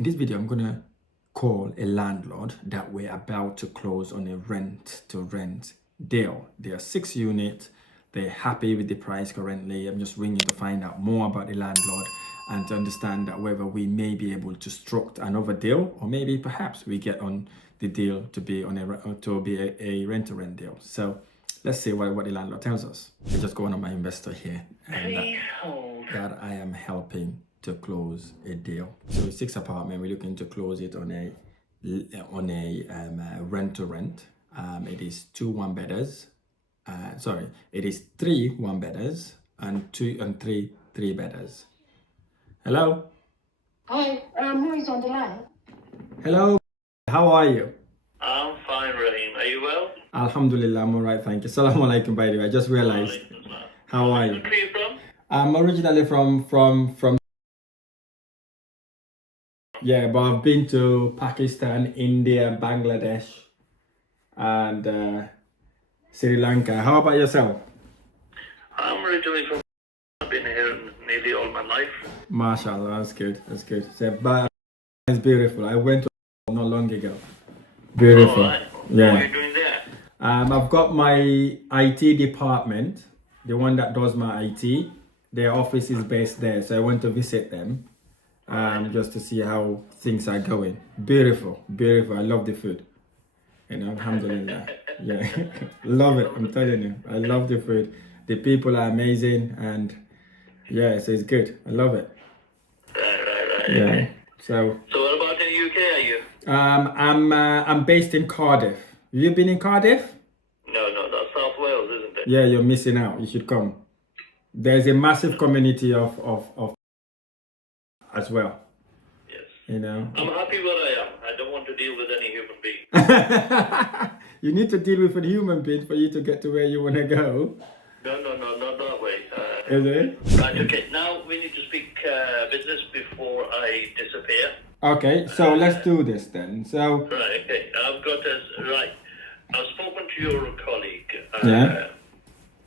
In this video, I'm gonna call a landlord that we're about to close on a rent-to-rent deal. There are 6 units. They're happy with the price currently. I'm just ringing to find out more about the landlord and to understand that whether we may be able to structure another deal, or maybe perhaps we get on the deal to be on a rent-to-rent deal. So let's see what the landlord tells us. I just go on my investor here, and that I am helping to close a deal. So it's 6 apartment. We're looking to close it on a rent-to-rent. It is 2 1-bedders. It is 3 1-bedders and 2 and 3 3-bedders. Hello. Hi, who is on the line? Hello. How are you? I'm fine, Rahim. Are you well? Alhamdulillah, I'm all right, thank you. Assalamu alaikum, by the way. I just realized. How are you? What country are you from? I'm originally from yeah, but I've been to Pakistan, India, Bangladesh, and Sri Lanka. How about yourself? I'm originally from. I've been here nearly all my life. MashaAllah, that's good. That's good. So, but it's beautiful. I went to not long ago. Beautiful. All right. Yeah. What are you doing there? I've got my IT department, the one that does my IT. Their office is based there, so I went to visit them, just to see how things are going. Beautiful, beautiful. I love the food. You know, alhamdulillah. Yeah, love it. I'm telling you, I love the food. The people are amazing, and yeah, so it's good. I love it. Right. Yeah. So what about in the UK? Are you? I'm based in Cardiff. You been in Cardiff? No, that's South Wales, isn't it? Yeah, you're missing out. You should come. There's a massive community of as well. Yes. You know. I'm happy where I am. I don't want to deal with any human being. You need to deal with a human being for you to get to where you want to go. No, not that way. Is it? Right. Okay. Now we need to speak business before I disappear. Okay, so let's do this then. So Right. Okay. I've spoken to your colleague. Yeah.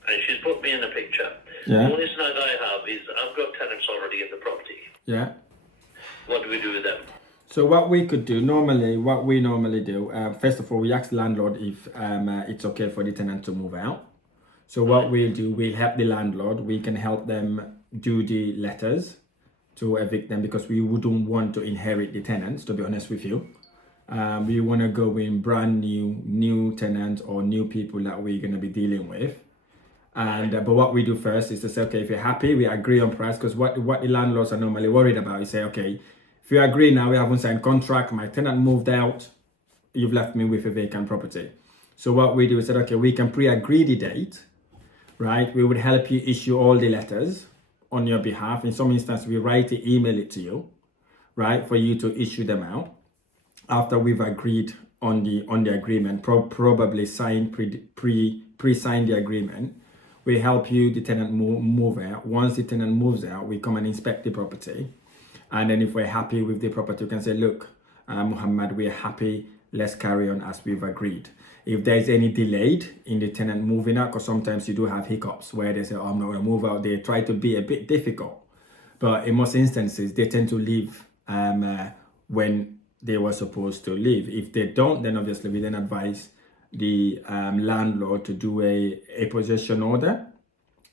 And she's put me in a picture. Yeah. The only snag I have is I've got tenants already in the property. yeah. What do we do with them? So what we normally do, first of all, we ask the landlord if it's okay for the tenant to move out. So what we'll do, we'll help the landlord. We can help them do the letters to evict them, because we wouldn't want to inherit the tenants, to be honest with you. We want to go in brand new tenants or new people that we're going to be dealing with. And but what we do first is to say, okay, if you're happy, we agree on price, because what the landlords are normally worried about is say, okay, if you agree now, we haven't signed contract, my tenant moved out, you've left me with a vacant property. So what we do is say, okay, we can pre-agree the date, right? We would help you issue all the letters on your behalf. In some instances, we write it, email it to you, right, for you to issue them out after we've agreed on the agreement, probably signed pre-signed the agreement. We help you, the tenant move out. Once the tenant moves out, we come and inspect the property. And then if we're happy with the property, we can say, look, Muhammad, we're happy. Let's carry on as we've agreed. If there's any delayed in the tenant moving out, because sometimes you do have hiccups where they say, oh, I'm not going to move out. They try to be a bit difficult. But in most instances, they tend to leave when they were supposed to leave. If they don't, then obviously we then advise the landlord to do a possession order.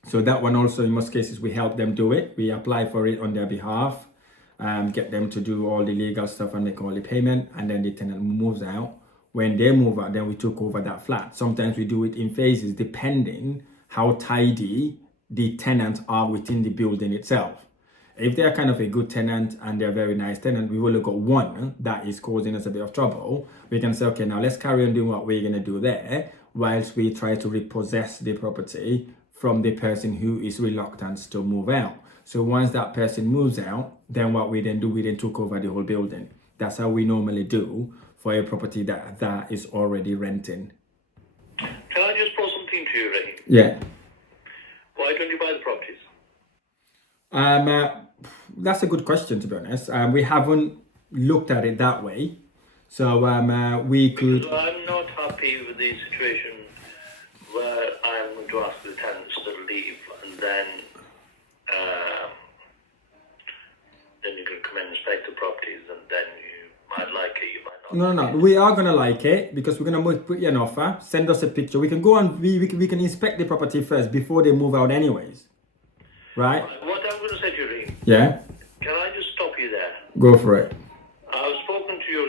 So that one also, in most cases, we help them do it. We apply for it on their behalf, get them to do all the legal stuff and make all the payment, and then the tenant moves out. When they move out, then we took over that flat. Sometimes we do it in phases, depending how tidy the tenants are within the building itself. If they're kind of a good tenant and they're a very nice tenant, we will look at one that is causing us a bit of trouble. We can say, okay, now let's carry on doing what we're going to do there, whilst we try to repossess the property from the person who is reluctant to move out. So once that person moves out, then what we then do, we then took over the whole building. That's how we normally do for a property that is already renting. Can I just throw something to you, Rahim? Yeah. Why don't you buy the properties? That's a good question, to be honest. We haven't looked at it that way. So we could... Because I'm not happy with the situation where I'm going to ask the tenants to leave, and then then you can come and inspect the properties, and then you might like it, you might not. No. We are gonna like it because we're gonna put you an offer. Send us a picture. We can go and we can inspect the property first before they move out, anyways. Right? What I'm going to say to you, Rahim, Yeah. can I just stop you there? Go for it. I've spoken to your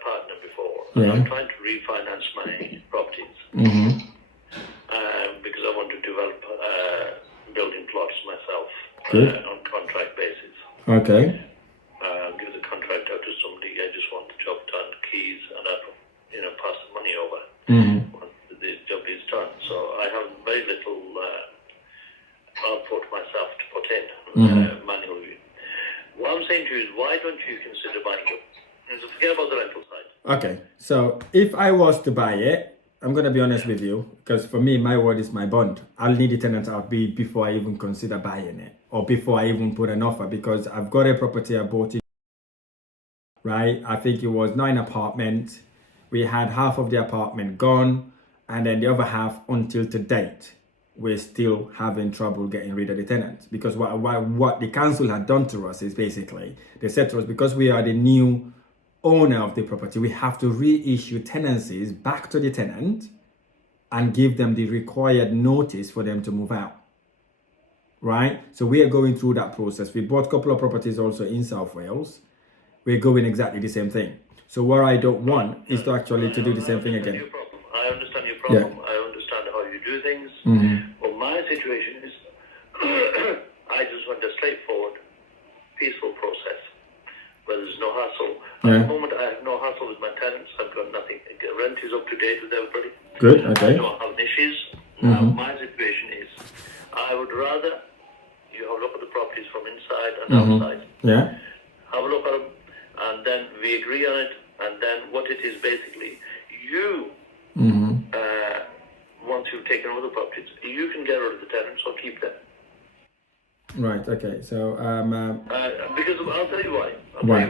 partner before. Yeah. I'm trying to refinance my properties Mm-hmm. because I want to develop building plots myself Good. on contract basis. Okay. Give the contract out to somebody. I just want the job done, keys, and I, pass the money over Mm-hmm. once the job is done. So I have very little output myself to put in manually. What I'm saying to you is, why don't you consider buying it? So forget about the rental side. Okay. So if I was to buy it, I'm gonna be honest with you, because for me, my word is my bond. I'll need the tenants out before I even consider buying it, or before I even put an offer, because I've got a property I bought it. Right? I think it was 9 apartments. We had half of the apartment gone, and then the other half until to date, we're still having trouble getting rid of the tenants, because what the council had done to us is basically they said to us, because we are the new owner of the property, we have to reissue tenancies back to the tenant and give them the required notice for them to move out. Right? So we are going through that process. We bought a couple of properties also in South Wales. We're going exactly the same thing. So what I don't want is to actually to do the same thing again. I understand your problem. Yeah. I understand how you do things. Mm-hmm. Well, my situation is I just want a straightforward, peaceful process where there's no hassle. Yeah. At the moment, I have no hassle with my tenants. I've got nothing. Rent is up to date with everybody. Good. I Okay. don't have issues. Mm-hmm. Now, my situation is I would rather you have a look at the properties from inside and outside. Yeah. Have a look at them, and then we agree on it. And then what it is basically, you, once you've taken over the properties, you can get rid of the tenants or keep them. Right. Okay. So Because I'll tell you why. Why?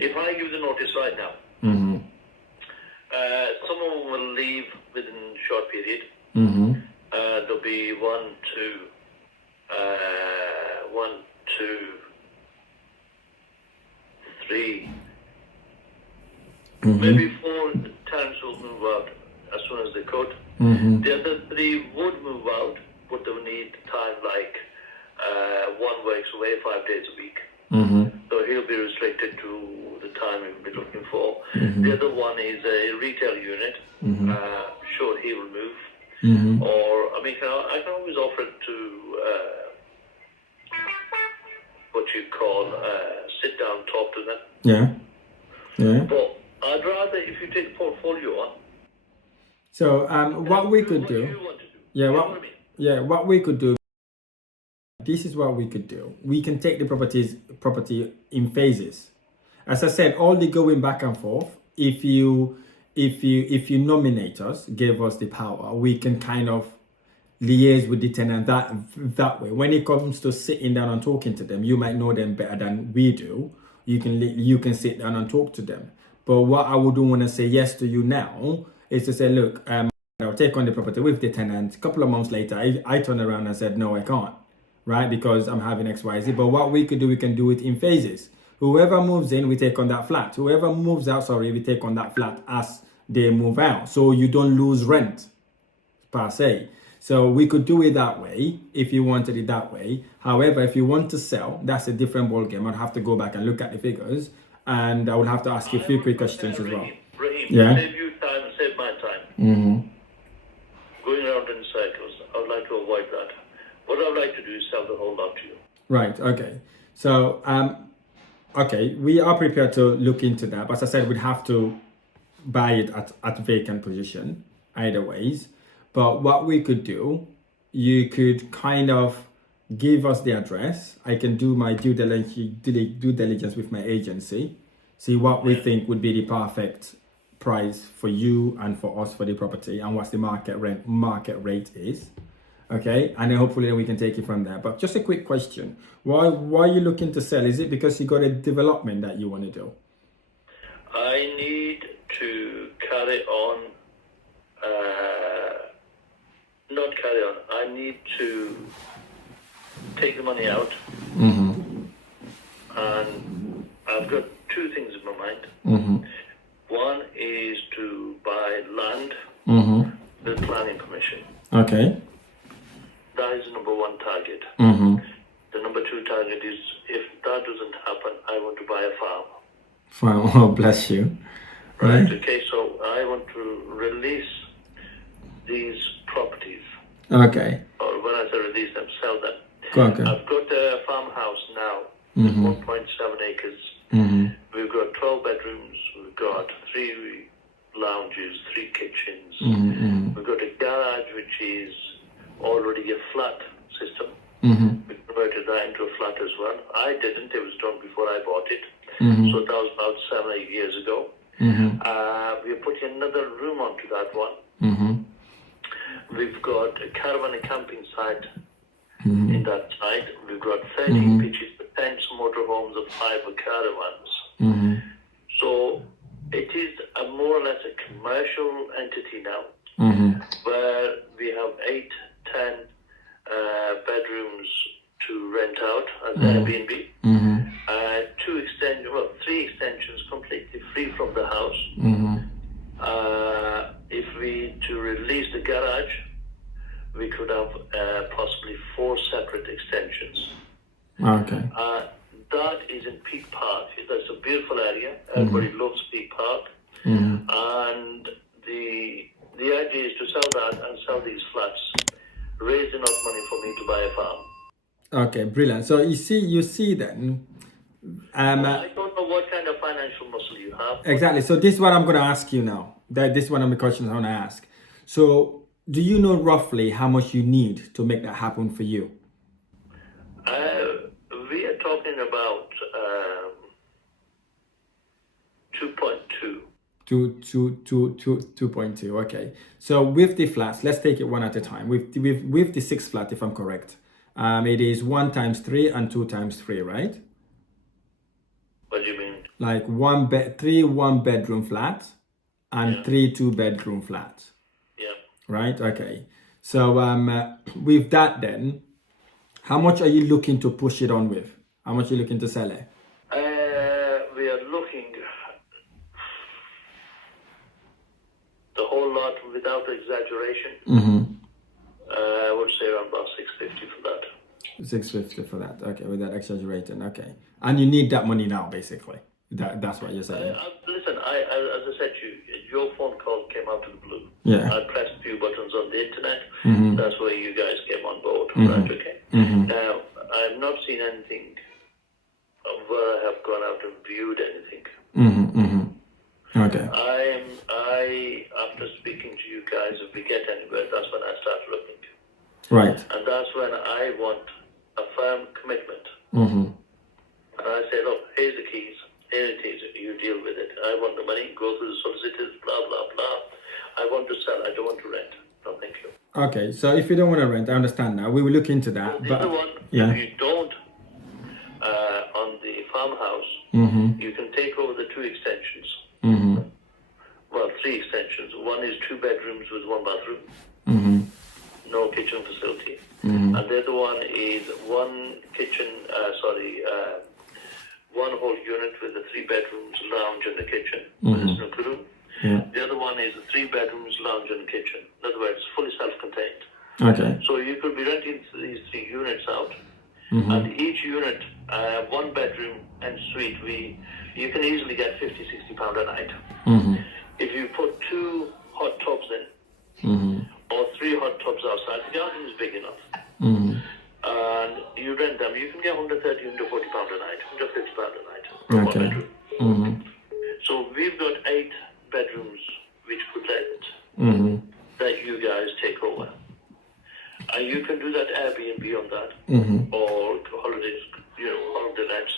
If I give the notice right now, someone will leave within a short period. There'll be one, two, three, maybe 4 tenants will move out as soon as they could. The other 3 would move out, but they will need time like one works away 5 days a week. So he'll be restricted to the time he'll be looking for. The other one is a retail unit. Sure, he will move. Or, I mean, I can always offer it to what you call sit down, talk to them. yeah. But I'd rather if you take the portfolio on. So what we could What do, you want to do. yeah, You know what what I mean? yeah, what we could do. This is what we could do. We can take the property in phases. As I said, all the going back and forth. If you nominate us, give us the power, we can kind of liaise with the tenant that way. When it comes to sitting down and talking to them, you might know them better than we do. You can sit down and talk to them. But what I wouldn't want to say yes to you now is to say, look, I'll take on the property with the tenant. A couple of months later, I turned around and said, no, I can't, right? Because I'm having XYZ. But what we can do it in phases. Whoever moves in, we take on that flat. Whoever moves out, we take on that flat as they move out. So you don't lose rent, per se. So we could do it that way if you wanted it that way. However, if you want to sell, that's a different ballgame. I'd have to go back and look at the figures, and I would have to ask you a few quick questions as well. Rahim, Yeah. save you time and save my time. Going around in circles, I would like to avoid that. What I would like to do is sell the whole lot to you. Right. Okay. So okay, we are prepared to look into that. But as I said, we'd have to buy it at vacant position either ways. But what we could do, you could kind of give us the address. I can do my due diligence with my agency, see what we think would be the perfect price for you and for us for the property, and what's the market rate is. Okay, and then hopefully we can take it from there. But just a quick question: why are you looking to sell? Is it because you got a development that you want to do? I need to carry on. Not carry on. I need to take the money out and I've got two things in my mind. One is to buy land with planning permission. Okay. That is number one target. The number two target is, if that doesn't happen, I want to buy a farm. Fine. Oh, bless you. Right. Okay. So I want to release these properties. Okay. Or when I say release them, sell them. Okay. I've got a farmhouse now, 1.7 acres. We've got 12 bedrooms. We've got 3 lounges, 3 kitchens. We've got a garage which is already a flat system. We converted that into a flat as well. I didn't. It was done before I bought it. So that was about 7 or 8 years ago. We're putting another room onto that one. We've got a caravan and camping site in that site. We've got 13 pitches for tents, motorhomes, and 5 caravans. So it is a more or less a commercial entity now, where we have 8, 10 bedrooms to rent out as Airbnb. 3 extensions completely free from the house. If we to release the garage, we could have possibly 4 separate extensions. Okay. That is in Peak Park. That's a beautiful area. Everybody loves Peak Park. And the idea is to sell that and sell these flats, raise enough money for me to buy a farm. Okay, brilliant. So you see then. I don't know what kind of financial muscle you have. Exactly. So this is what I'm going to ask you now. This is one of the questions I want to ask. So do you know roughly how much you need to make that happen for you? We are talking about 2.2. 2.2. Okay. So with the flats, let's take it one at a time. With the 6th flat, if I'm correct, it is 1 times 3 and 2 times 3, right? What do you mean? Like 3 1-bedroom flats and 3 2-bedroom flats. Yeah. Right. Okay. So with that, then, how much are you looking to push it on with? How much are you looking to sell it? We are looking the whole lot without exaggeration. I would say around about 650 for that. 650 for that. Okay, without exaggerating. Okay, and you need that money now, basically. That's what you're saying. Listen, as I said to you, your phone call came out of the blue. Yeah. I pressed a few buttons on the internet. That's where you guys came on board, right? Okay. Now, I've not seen anything where I have gone out and viewed anything. Okay. After speaking to you guys, if we get anywhere, that's when I start looking. Right. And that's when I want a firm commitment. And I say, look, here's the keys. Here it is. You deal with it. I want the money. Go through the solicitors. Blah blah blah. I want to sell. I don't want to rent. No, thank you. Okay. So if you don't want to rent, I understand now. We will look into that. The but other one, yeah. if you don't, on the farmhouse, you can take over the 2 extensions. Well, 3 extensions. One is 2 bedrooms with 1 bathroom. No kitchen facility. And the other one is 1 kitchen, 1 whole unit with the 3 bedrooms, lounge and a kitchen with a snooker room. The other one is 3 bedrooms, lounge and a kitchen. In other words, fully self-contained. Okay. So you could be renting these 3 units out, and each unit, 1 bedroom and suite, you can easily get £50-60 a night. If you put 2 hot tubs in, or 3 hot tubs outside, the garden is big enough. And you rent them, you can get £130, £140 a night, £150 a night for 1 bedroom. So we've got 8 bedrooms which could let that you guys take over. And you can do that Airbnb on that, or holidays, holiday lets.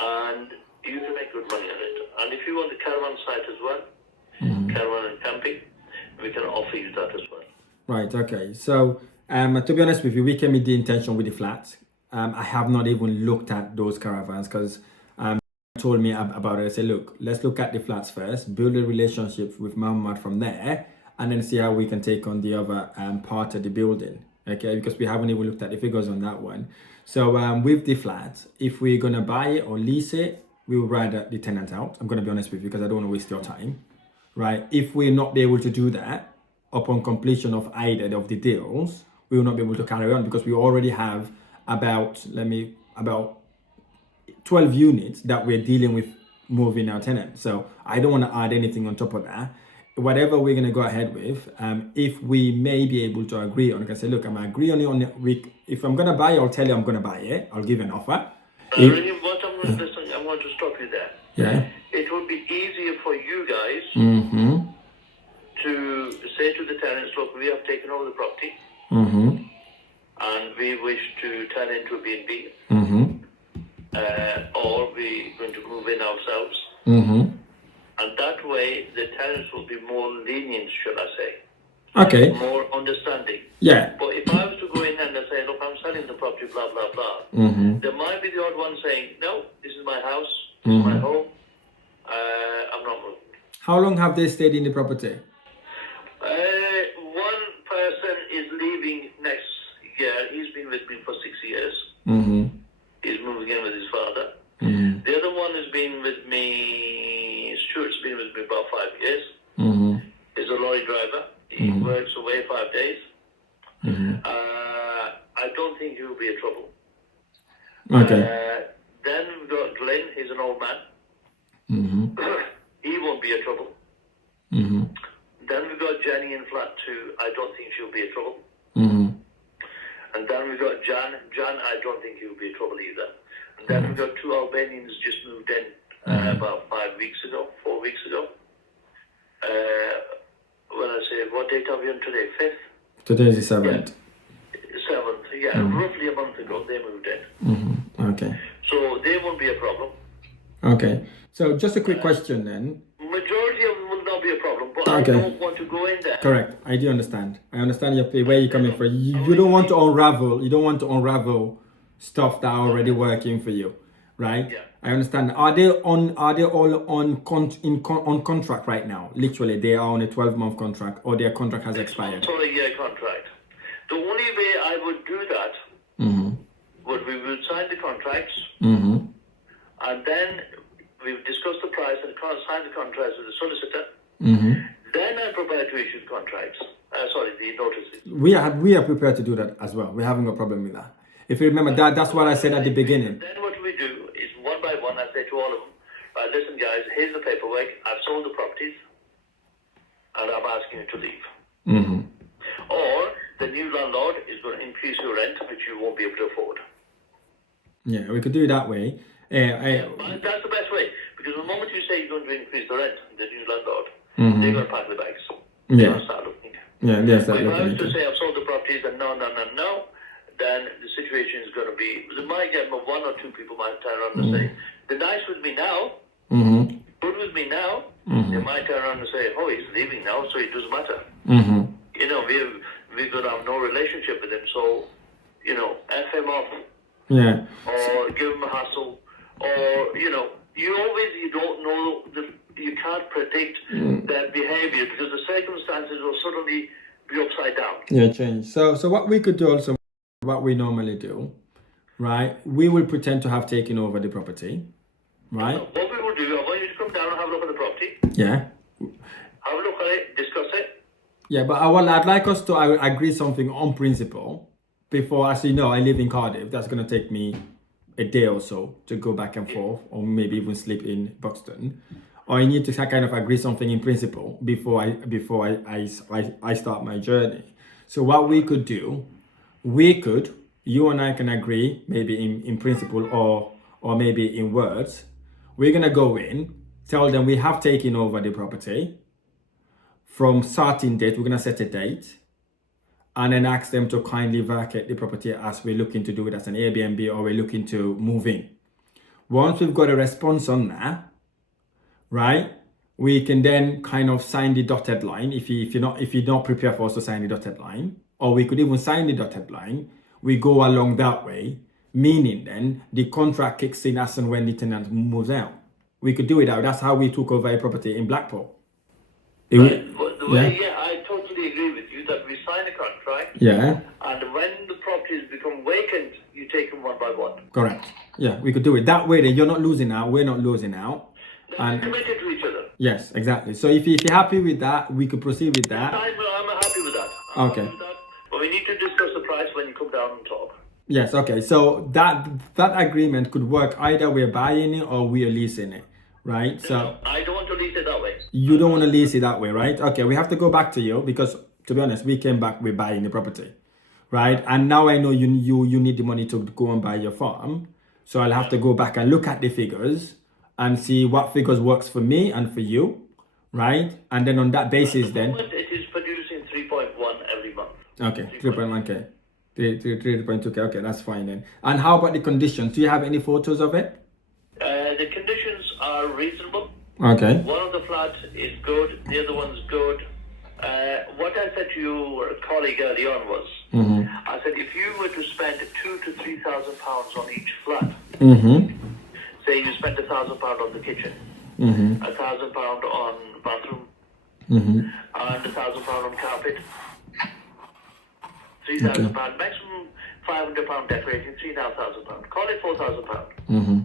And you can make good money on it. And if you want the caravan site as well, caravan and camping, we can offer you that as well. Right, okay. So, to be honest with you, we came with the intention with the flats. I have not even looked at those caravans because told me about it. I said, look, let's look at the flats first, build a relationship with Muhammad from there, and then see how we can take on the other part of the building. okay, because we haven't even looked at the figures on that one. So with the flat, if we're gonna buy it or lease it, we would rather the tenant out. I'm gonna be honest with you because I don't want to waste your time, right? If we're not be able to do that upon completion of either of the deals, we will not be able to carry on because we already have about 12 units that we're dealing with moving our tenant. So I don't want to add anything on top of that. Whatever we're going to go ahead with, if we may be able to agree on, I can say, look, I'm agree on it on the week. If I'm going to buy it, I'll tell you I'm going to buy it. I'll give you an offer. Rahim, what I'm going to stop you there. Yeah. It would be easier for you guys to say to the tenants, look, we have taken over the property and we wish to turn into a B&B, or we're going to move in ourselves. And that way, the tenants will be more lenient, should I say. Okay. More understanding. Yeah. But if I was to go in and say, look, I'm selling the property, blah, blah, blah, there might be the odd one saying, no, this is my house, this is my home, I'm not moving. How long have they stayed in the property? One person is leaving next year. He's been with me for 6 years. He's moving in with his father. The other one has been with me, Stuart's been with me about 5 years. He's a lorry driver. He works away 5 days. I don't think he will be in trouble. Okay. Then we've got Glenn. He's an old man. He won't be in trouble. Then we've got Jenny in flat 2. I don't think she'll be in trouble. And then we've got Jan. I don't think he'll be in trouble either. And then we've got 2 Albanians just moved in about 4 weeks ago. When I say, what date are we on today? 5th? Today is the 7th. 7th, yeah. Roughly a month ago, they moved in. Okay. So they won't be a problem. Okay. So just a quick question then. Majority of them will not be a problem, but Okay. I don't want to go in there. Correct. I do understand. I understand where you're coming from. You don't want to unravel. You don't want to unravel stuff that are already working for you, right? Yeah. I understand. Are they all on contract right now? Literally, they are on a 12-month contract, or their contract has expired. For a year contract. The only way I would do that would we would sign the contracts, and then we've discussed the price and sign the contracts with the solicitor. Then I'm prepared to issue the contracts. The notices. We are prepared to do that as well. We're having a problem with that. If you remember that's what I said at the beginning. Then what we do is one by one, I say to all of them, right, listen guys, here's the paperwork. I've sold the properties and I'm asking you to leave. Or the new landlord is going to increase your rent, which you won't be able to afford. Yeah, we could do it that way. But that's the best way, because the moment you say you're going to increase the rent, the new landlord, they're going to pack the bags. They're going to start looking. Yeah, yes. But if I was to say I've sold the properties and no, then the situation is going to be, there might get 1 or 2 people might turn around and say, they're nice with me now, good with me now, they might turn around and say, oh, he's leaving now, so it doesn't matter. You know, we're going to have no relationship with him, so, you know, F him off. Yeah. Or give him a hassle, or, you know, you don't know, you can't predict their behavior because the circumstances will suddenly be upside down. Yeah, change. So what we could do also, what we normally do, right? We will pretend to have taken over the property, right? So what we will do, I want you to come down and have a look at the property. Yeah. Have a look at it, discuss it. Yeah, but I'd like us to agree something on principle before, as you know, I live in Cardiff. That's going to take me a day or so to go back and forth, or maybe even sleep in Buxton. Or I need to kind of agree something in principle before I start my journey. So what we could do, you and I can agree maybe in principle or maybe in words. We're going to go in, tell them we have taken over the property. From starting date, we're going to set a date. And then ask them to kindly vacate the property as we're looking to do it as an Airbnb, or we're looking to move in. Once we've got a response on that, right, we can then kind of sign the dotted line if you're not prepared for us to sign the dotted line, or we could even sign the dotted line. We go along that way, meaning then the contract kicks in as and when the tenant moves out. We could do it out. That's how we took over a property in Blackpool. I totally agree with you that we sign a contract. Yeah. And when the properties become vacant, you take them one by one. Correct. Yeah, we could do it that way. Then you're not losing out. We're not losing out. They're committed to each other. Yes, exactly. So if you're happy with that, we could proceed with that. I'm happy with that. Okay. Happy with that. But we need to discuss the price when you come down and talk. Yes. Okay. So that agreement could work either we're buying it or we are leasing it, right? So No, I don't want to lease it that way. you don't want to lease it that way, right? Okay. We have to go back to you because, to be honest, we came back with buying the property, right? And now I know you need the money to go and buy your farm, so I'll have to go back and look at the figures and see what figures works for me and for you, right? And then on that basis, then It is producing 3.1 every month. okay, 3.1k, 3.2k. Okay, that's fine then. And how about the conditions? Do you have any photos of it? The conditions are reasonable. Okay. One of the flats is good, the other one's good. What I said to your colleague early on was, I said if you were to spend £2,000 to £3,000 on each flat, say you spent £1,000 on the kitchen, £1,000 on bathroom, and £1,000 on carpet, £3,000 maximum, £500 decorating, £3,500. Call it £4,000.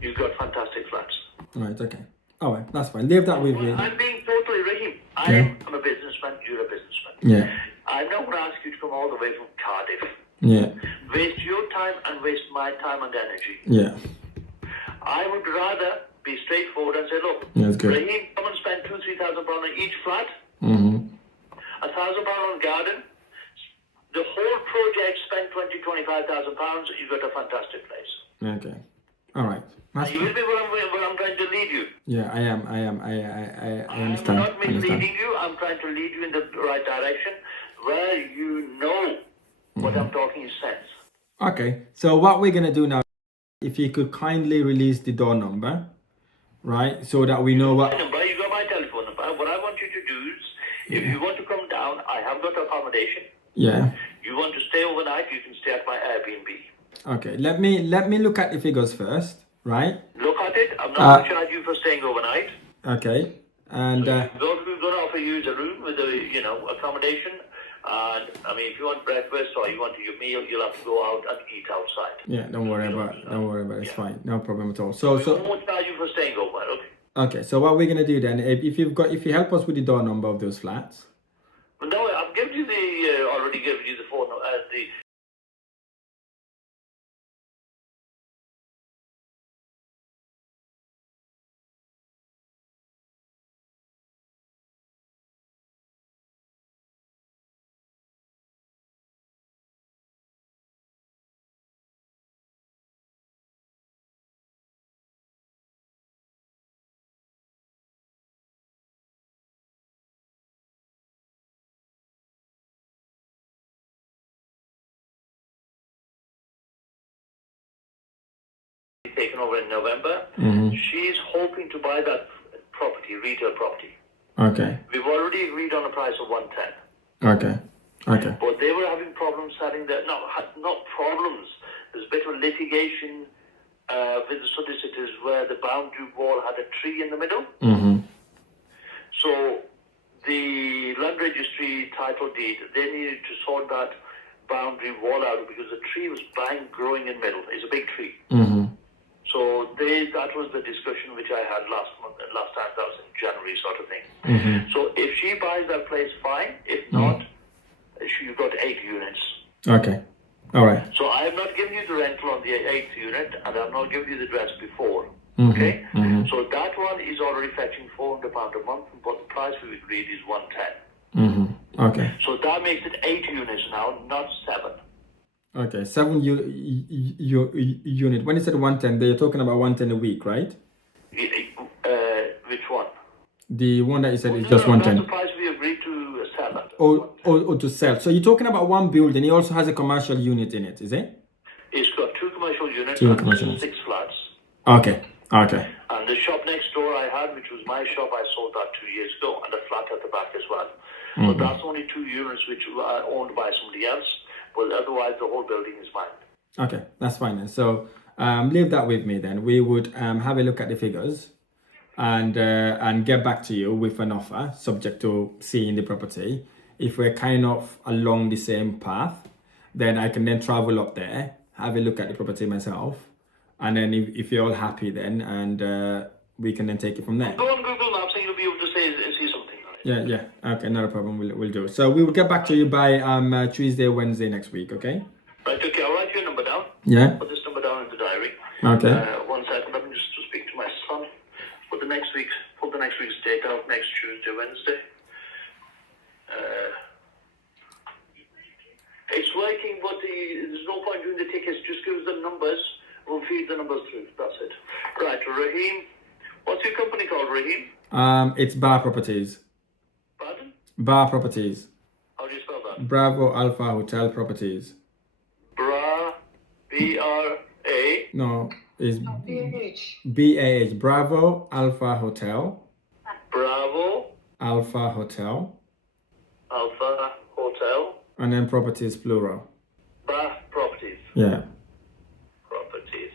You've got fantastic flats. Right. Okay. All right. That's fine. Leave that with me. I'm being totally Rahim. I'm a businessman. You're a businessman. Yeah. I'm not going to ask you to come all the way from Cardiff. Yeah. Waste your time and waste my time and energy. Yeah. I would rather be straightforward and say, look, That's good. Rahim, come and spend £2,000 to £3,000 on each flat, Mm-hmm. £1,000 on garden. The whole project spent £20,000 to £25,000. You've got a fantastic place. Okay. All right. That's You fine. will be where I'm trying to lead you. Yeah, I am. I understand. I'm not I understand. misleading you. I'm trying to lead you in the right direction where you know what I'm talking is sense. Okay. So what we're gonna do now, if you could kindly release the door number, right, so that we know My what. number, you got my telephone number. What I want you to do is, if you want to come down, I have got accommodation. Yeah. You want to stay overnight, you can stay at my Airbnb. Okay. Let me look at the figures first, right? Look at it. I'm not going to charge you for staying overnight. Okay. And We're going to offer you the room with the accommodation. And I mean, if you want breakfast or you want your meal, you'll have to go out and eat outside. yeah, don't worry about it. It's fine. No problem at all. We So won't charge you for staying over. Okay. okay. So what we're gonna do then, if you help us with the door number of those flats. No, I've given you already given you the phone. The taken over in November. She's hoping to buy that property, retail property. Okay. We've already agreed on a price of 110. Okay. Okay. But they were having problems selling that. No, not problems. There's a bit of litigation with the solicitors where the boundary wall had a tree in the middle. So the land registry title deed, they needed to sort that boundary wall out because the tree was growing in the middle. It's a big tree. So that was the discussion which I had last time. That was in January sort of thing. So if she buys that place, fine. If not, you've got 8 units. Okay. All right. So I have not given you the rental on the 8th unit, and I have not given you the address before. Okay? So that one is already fetching £400 a month, but the price we agreed is 110. Okay. So that makes it 8 units now, not 7. Okay. 7 unit. When you said 110, they're talking about 110 a week, right? Which one? The one that you said is just No, 110. that's the price we agreed to sell at. Or to sell. So you're talking about one building. It also has a commercial unit in it, is it? It's got 2 commercial units Two and commercial units. 6 flats. Okay. Okay. And the shop next door I had, which was my shop, I sold that 2 years ago, and a flat at the back as well. But that's only 2 units which are owned by somebody else. But otherwise, the whole building is mine. Okay, that's fine then. So leave that with me then. We would have a look at the figures and get back to you with an offer subject to seeing the property. if we're kind of along the same path, then I can then travel up there, have a look at the property myself, and then if you're all happy then, and we can then take it from there. Go on Google Maps and you'll be able to see something. Yeah. Okay, not a problem. We'll do. So we will get back to you by Tuesday, Wednesday next week. Okay. Right. Okay. I'll write your number down. Yeah. Put this number down in the diary. Okay. 1 second. Let me just speak to my son. Put the next week's date out next Tuesday, Wednesday. It's working, but there's no point doing the tickets. Just give us the numbers. We'll feed the numbers through. That's it. Right, Rahim. What's your company called, Rahim? It's Bar Properties. Pardon? Bar Properties. How do you spell that? Bravo Alpha Hotel Properties. B-R-A. No, it's BH. BAH. Bravo Alpha Hotel. Bravo Alpha Hotel. Alpha Hotel. And then properties plural. Bar Properties. Yeah. Properties.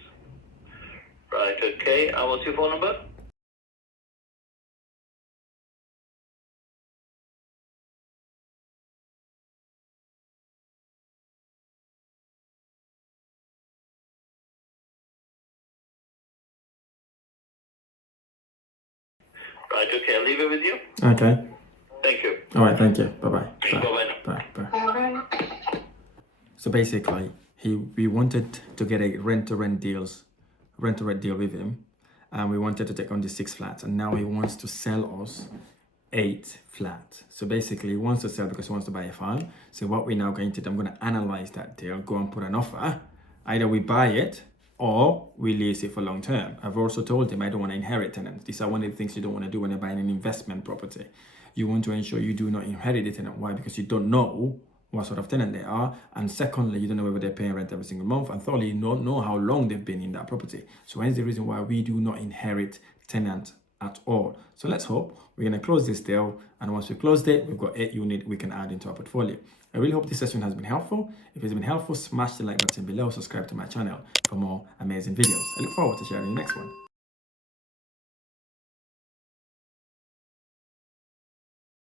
Right, okay. And what's your phone number? Right, okay. I'll leave it with you. Okay. Thank you. All right. Thank you. Bye-bye. Bye-bye. Bye. Bye. Bye. So basically, we wanted to get a rent-to-rent deal with him, and we wanted to take on the 6 flats, and now he wants to sell us 8 flats. So basically, he wants to sell because he wants to buy a farm. So what we're now going to do, I'm going to analyze that deal, go and put an offer. Either we buy it or we lease it for long term. I've also told him I don't want to inherit tenants. These are one of the things you don't want to do when you're buying an investment property. You want to ensure you do not inherit the tenant. Why? Because you don't know what sort of tenant they are, and secondly, you don't know whether they're paying rent every single month, and thirdly, you don't know how long they've been in that property. So hence the reason why we do not inherit tenants at all. So let's hope we're going to close this deal, and once we close it, we've got 8 units we can add into our portfolio. I really hope this session has been helpful. If it's been helpful, smash the like button below, subscribe to my channel for more amazing videos. I look forward to sharing the next one.